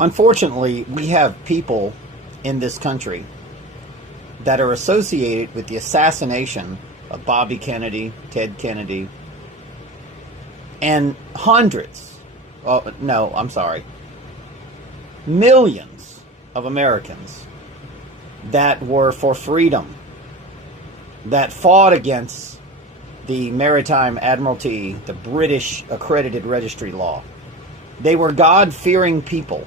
Unfortunately, we have people in this country that are associated with the assassination of Bobby Kennedy, Ted Kennedy, and hundreds, oh, no, I'm sorry, millions of Americans that were for freedom, that fought against the Maritime Admiralty, the British accredited registry law. They were God-fearing people.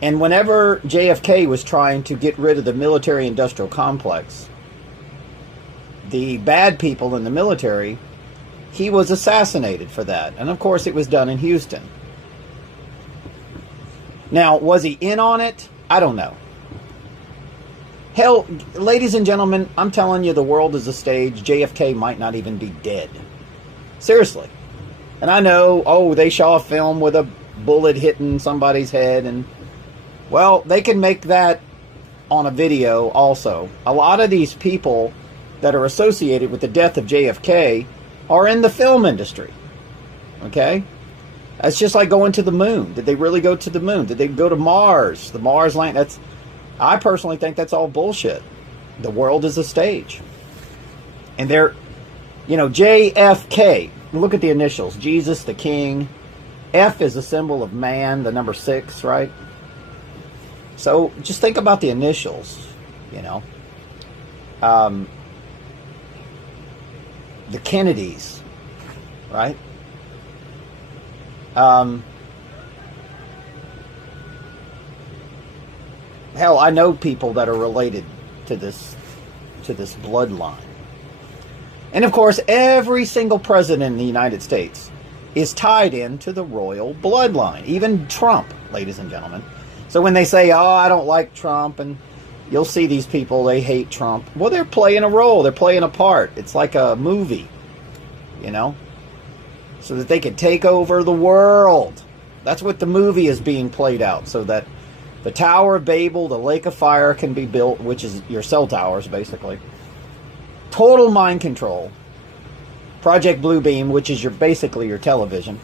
And whenever JFK was trying to get rid of the military-industrial complex, the bad people in the military, he was assassinated for that. And of course it was done in Houston. Now, was he in on it? I don't know. Hell, ladies and gentlemen, I'm telling you, the world is a stage. JFK might not even be dead. Seriously. And I know, oh, they saw a film with a bullet hitting somebody's head, and, well, they can make that on a video also. A lot of these people that are associated with the death of JFK are in the film industry. Okay? It's just like going to the moon. Did they really go to the moon? Did they go to Mars? The Mars land? I personally think that's all bullshit. The world is a stage. And they're, JFK. Look at the initials. Jesus, the King. F is a symbol of man, the number 6, right? So just think about the initials, The Kennedys, right? Hell, I know people that are related to this bloodline. And of course, every single president in the United States is tied into the royal bloodline. Even Trump, ladies and gentlemen. So when they say, oh, I don't like Trump, and you'll see these people, they hate Trump. Well, they're playing a role. They're playing a part. It's like a movie, so that they can take over the world. That's what the movie is being played out, so that the Tower of Babel, the Lake of Fire can be built, which is your cell towers, basically. Total mind control. Project Bluebeam, which is basically your television.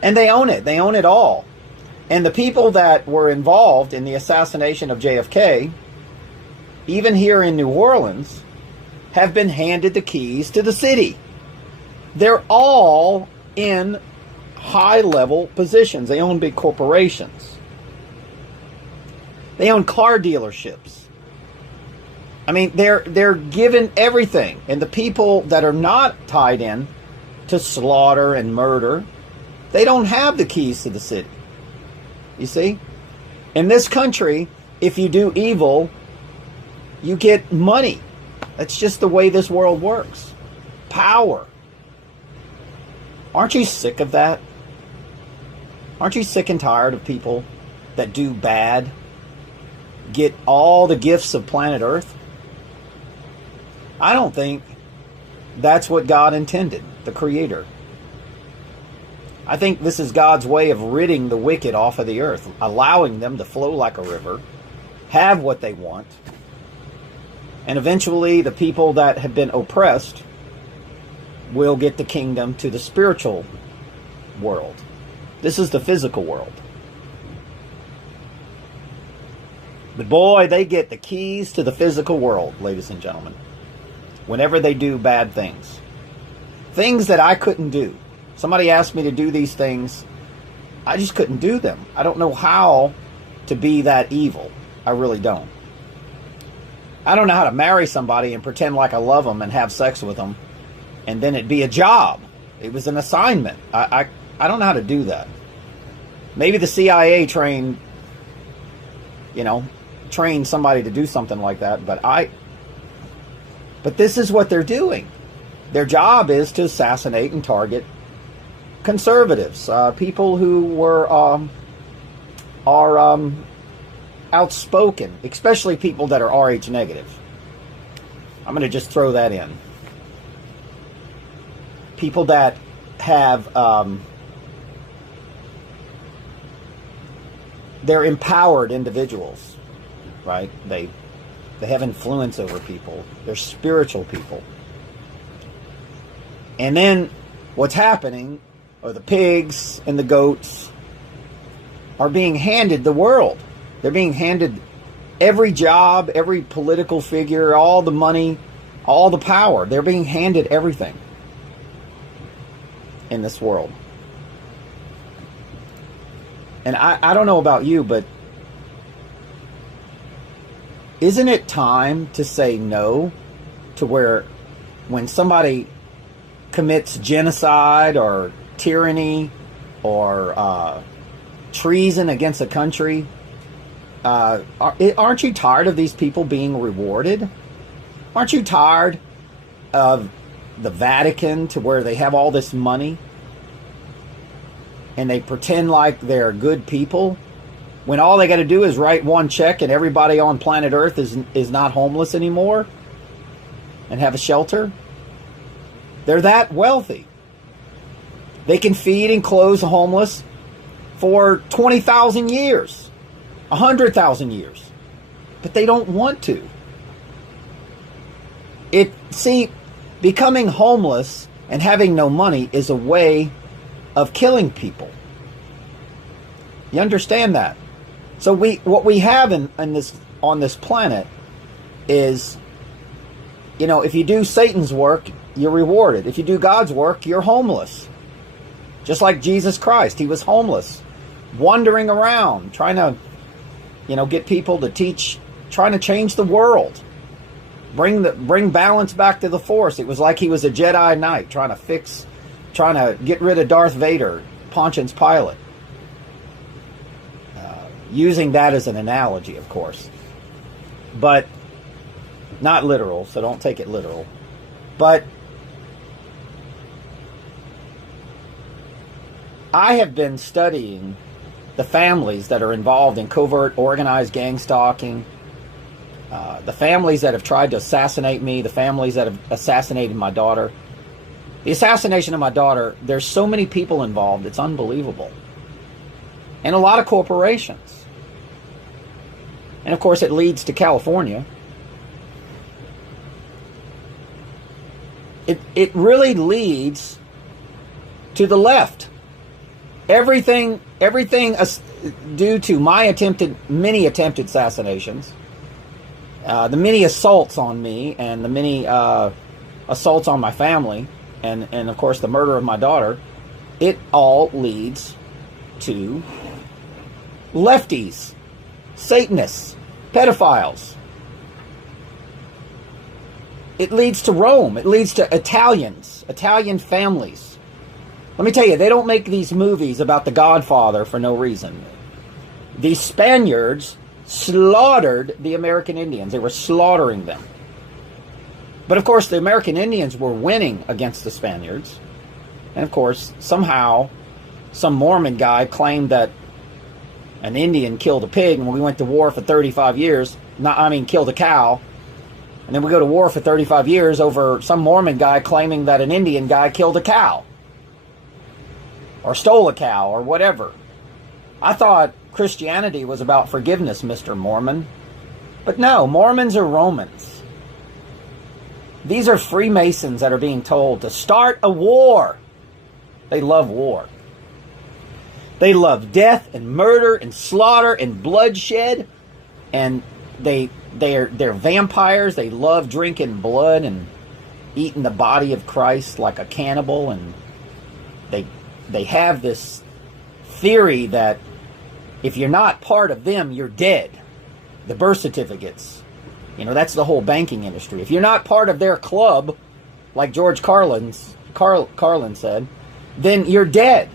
And they own it. They own it all. And the people that were involved in the assassination of JFK, even here in New Orleans, have been handed the keys to the city. They're all in high-level positions. They own big corporations. They own car dealerships. I mean, they're given everything. And the people that are not tied in to slaughter and murder, they don't have the keys to the city. You see? In this country, if you do evil, you get money. That's just the way this world works. Power. Aren't you sick of that? Aren't you sick and tired of people that do bad get all the gifts of planet Earth? I don't think that's what God intended, the Creator. I think this is God's way of ridding the wicked off of the earth, allowing them to flow like a river, have what they want, and eventually the people that have been oppressed will get the kingdom to the spiritual world. This is the physical world. But boy, they get the keys to the physical world, ladies and gentlemen, whenever they do bad things. Things that I couldn't do. Somebody asked me to do these things. I just couldn't do them. I don't know how to be that evil. I really don't. I don't know how to marry somebody and pretend like I love them and have sex with them, and then it be a job. It was an assignment. I don't know how to do that. Maybe the CIA trained somebody to do something like that, but this is what they're doing. Their job is to assassinate and target conservatives, people who are outspoken, especially people that are RH negative. I'm going to just throw that in. People that have, they're empowered individuals, right? They have influence over people. They're spiritual people. And then what's happening or the pigs and the goats are being handed the world. They're being handed every job, every political figure, all the money, all the power. They're being handed everything in this world. And I don't know about you, but isn't it time to say no to where when somebody commits genocide or tyranny or treason against a country, aren't you tired of these people being rewarded? Aren't you tired of the Vatican to where they have all this money and they pretend like they're good people when all they got to do is write one check and everybody on planet Earth is not homeless anymore and have a shelter? They're that wealthy. They can feed and clothe the homeless for 20,000 years, 100,000 years, but they don't want to. See, becoming homeless and having no money is a way of killing people. You understand that? So what we have on this planet is, if you do Satan's work, you're rewarded. If you do God's work, you're homeless. Just like Jesus Christ, he was homeless, wandering around, trying to, get people to teach, trying to change the world, bring balance back to the Force. It was like he was a Jedi Knight trying to get rid of Darth Vader, Pontius Pilate. Using that as an analogy, of course, but not literal, so don't take it literal. But I have been studying the families that are involved in covert organized gang stalking, the families that have tried to assassinate me, the families that have assassinated my daughter. The assassination of my daughter, there's so many people involved, it's unbelievable. And a lot of corporations. And of course it leads to California. It really leads to the left. Everything due to my many attempted assassinations, the many assaults on me, and the many assaults on my family, and of course the murder of my daughter, it all leads to lefties, Satanists, pedophiles. It leads to Rome. It leads to Italian families. Let me tell you, they don't make these movies about the Godfather for no reason. The Spaniards slaughtered the American Indians. They were slaughtering them. But of course, the American Indians were winning against the Spaniards. And of course, somehow, some Mormon guy claimed that an Indian killed a pig, and we went to war for 35 years. Killed a cow. And then we go to war for 35 years over some Mormon guy claiming that an Indian guy killed a cow. Or stole a cow, or whatever. I thought Christianity was about forgiveness, Mr. Mormon. But no, Mormons are Romans. These are Freemasons that are being told to start a war. They love war. They love death and murder and slaughter and bloodshed. And they're vampires. They love drinking blood and eating the body of Christ like a cannibal. And they have this theory that if you're not part of them, you're dead. The birth certificates. That's the whole banking industry. If you're not part of their club, like George Carlin said, then you're dead.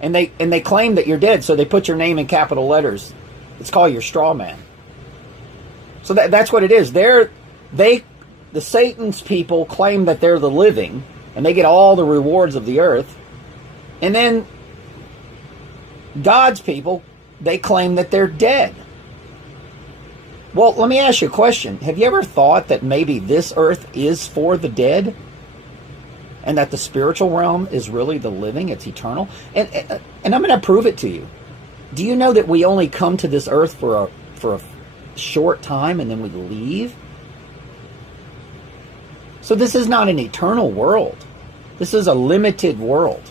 And they claim that you're dead, so they put your name in capital letters. It's called your straw man. So that's what it is. The Satan's people claim that they're the living, and they get all the rewards of the earth. And then God's people, they claim that they're dead. Well, let me ask you a question. Have you ever thought that maybe this earth is for the dead? And that the spiritual realm is really the living, it's eternal? And I'm going to prove it to you. Do you know that we only come to this earth for a short time and then we leave? So this is not an eternal world. This is a limited world.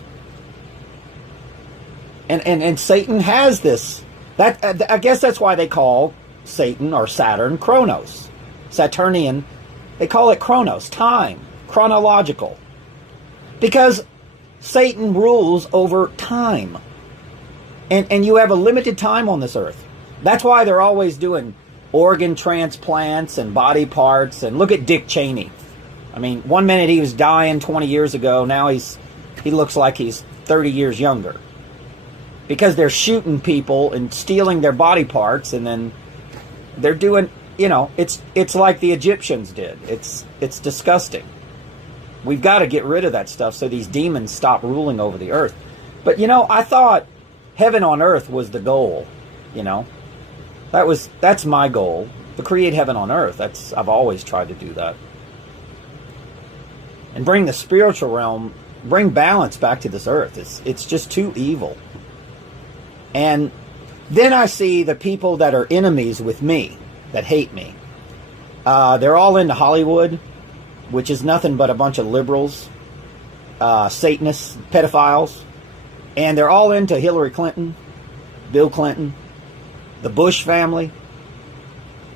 And Satan has this. That I guess that's why they call Satan or Saturn Chronos. Saturnian, they call it Chronos, time, chronological. Because Satan rules over time. And you have a limited time on this earth. That's why they're always doing organ transplants and body parts. And look at Dick Cheney. I mean, one minute he was dying 20 years ago. Now he looks like he's 30 years younger. Because they're shooting people and stealing their body parts, and then they're doing, it's like the Egyptians did. It's disgusting. We've got to get rid of that stuff so these demons stop ruling over the earth. But I thought heaven on earth was the goal. That's my goal, to create heaven on earth. I've always tried to do that. And bring the spiritual realm, bring balance back to this earth. It's just too evil. And then I see the people that are enemies with me, that hate me. They're all into Hollywood, which is nothing but a bunch of liberals, Satanists, pedophiles. And they're all into Hillary Clinton, Bill Clinton, the Bush family.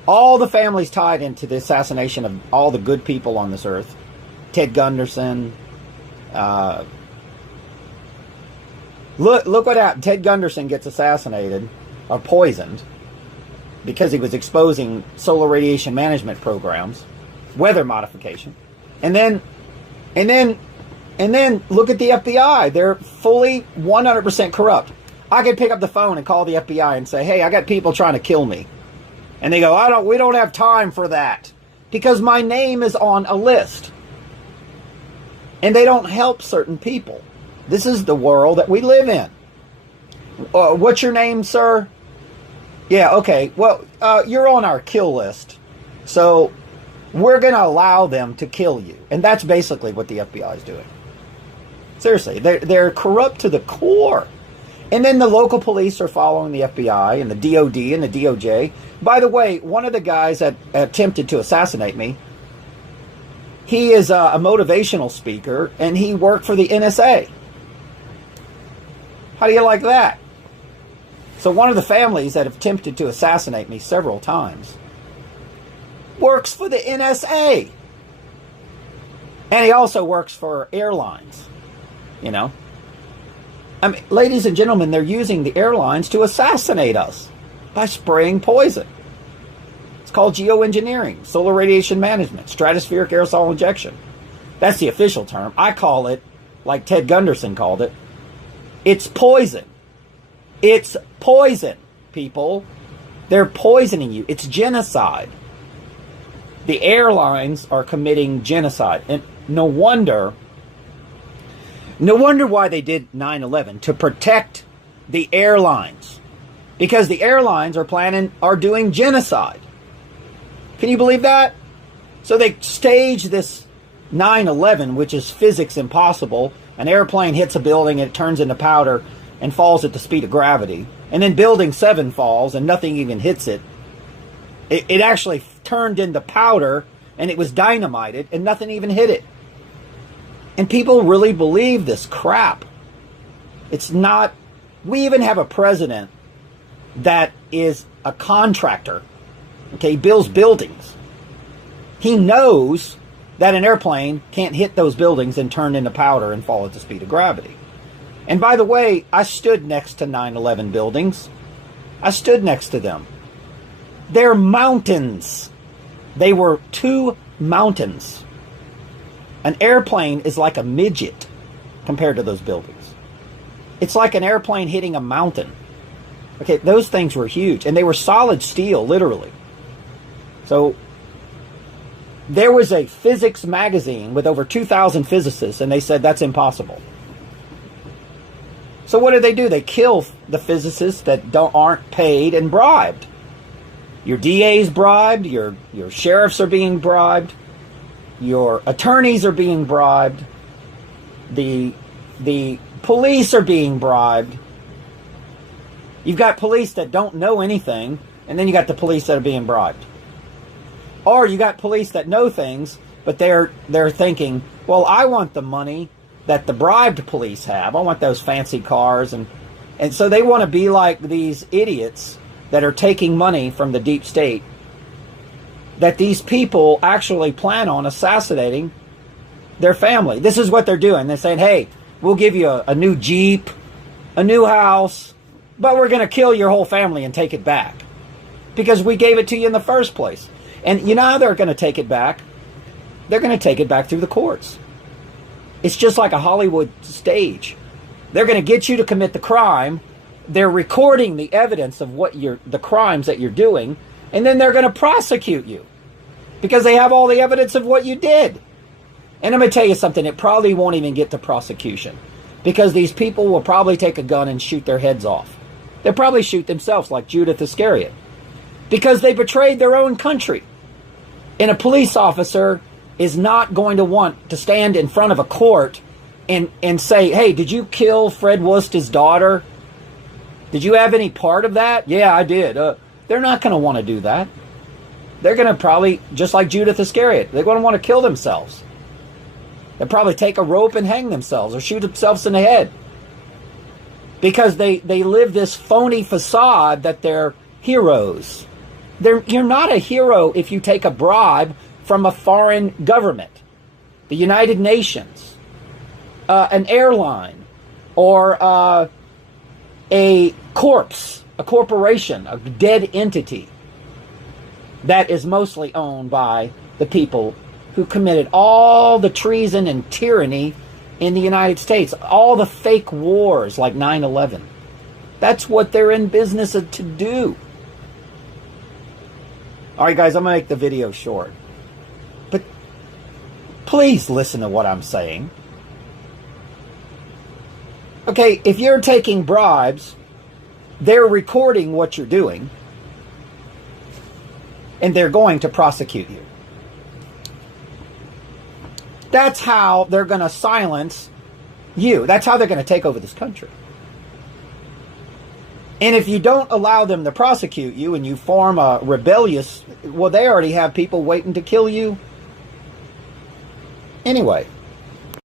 All the families tied into the assassination of all the good people on this earth. Ted Gunderson. Look what happened. Ted Gunderson gets assassinated or poisoned because he was exposing solar radiation management programs, weather modification. And then look at the FBI. They're fully 100% corrupt. I could pick up the phone and call the FBI and say, "Hey, I got people trying to kill me." And they go, we don't have time for that, because my name is on a list. And they don't help certain people. This is the world that we live in. What's your name, sir? Yeah, okay. Well, you're on our kill list. So we're going to allow them to kill you. And that's basically what the FBI is doing. Seriously, they're corrupt to the core. And then the local police are following the FBI and the DOD and the DOJ. By the way, one of the guys that attempted to assassinate me, he is a motivational speaker, and he worked for the NSA. How do you like that? So one of the families that have attempted to assassinate me several times works for the NSA. And he also works for airlines. I mean, ladies and gentlemen, they're using the airlines to assassinate us by spraying poison. It's called geoengineering, solar radiation management, stratospheric aerosol injection. That's the official term. I call it, like Ted Gunderson called it, it's poison. It's poison, people. They're poisoning you. It's genocide. The airlines are committing genocide. And no wonder why they did 9/11, to protect the airlines. Because the airlines are doing genocide. Can you believe that? So they stage this 9/11, which is physics impossible. An airplane hits a building and it turns into powder and falls at the speed of gravity. And then Building 7 falls and nothing even hits it. It actually turned into powder and it was dynamited and nothing even hit it. And people really believe this crap. It's not... We even have a president that is a contractor. Okay, he builds buildings. He knows that an airplane can't hit those buildings and turn into powder and fall at the speed of gravity. And by the way, I stood next to 9/11 buildings. I stood next to them. They're mountains. They were 2 mountains. An airplane is like a midget compared to those buildings. It's like an airplane hitting a mountain. Okay, those things were huge. And they were solid steel, literally. So there was a physics magazine with over 2,000 physicists, and they said that's impossible. So what do? They kill the physicists that aren't paid and bribed. Your DA's bribed, your sheriffs are being bribed, your attorneys are being bribed, the police are being bribed. You've got police that don't know anything, and then you got the police that are being bribed. Or you got police that know things, but they're thinking, well, I want the money that the bribed police have. I want those fancy cars, and And so they want to be like these idiots that are taking money from the deep state, that these people actually plan on assassinating their family. This is what they're doing. They're saying, hey, we'll give you a new Jeep, a new house, but we're going to kill your whole family and take it back because we gave it to you in the first place. And you know how they're going to take it back? They're going to take it back through the courts. It's just like a Hollywood stage. They're going to get you to commit the crime. They're recording the evidence of the crimes that you're doing, and then they're going to prosecute you because they have all the evidence of what you did. And I'm going to tell you something, it probably won't even get to prosecution because these people will probably take a gun and shoot their heads off. They'll probably shoot themselves like Judas Iscariot because they betrayed their own country. And a police officer is not going to want to stand in front of a court and say, hey, did you kill Fred Wust's daughter? Did you have any part of that? Yeah, I did. They're not going to want to do that. They're going to probably, just like Judas Iscariot, they're going to want to kill themselves. They'll probably take a rope and hang themselves or shoot themselves in the head because they live this phony facade that they're heroes. You're not a hero if you take a bribe from a foreign government, the United Nations, an airline, or a corpse, a corporation, a dead entity that is mostly owned by the people who committed all the treason and tyranny in the United States, all the fake wars like 9/11. That's what they're in business to do. All right, guys, I'm going to make the video short. But please listen to what I'm saying. Okay, if you're taking bribes, they're recording what you're doing, and they're going to prosecute you. That's how they're going to silence you. That's how they're going to take over this country. And if you don't allow them to prosecute you and you form a rebellious, well, they already have people waiting to kill you anyway.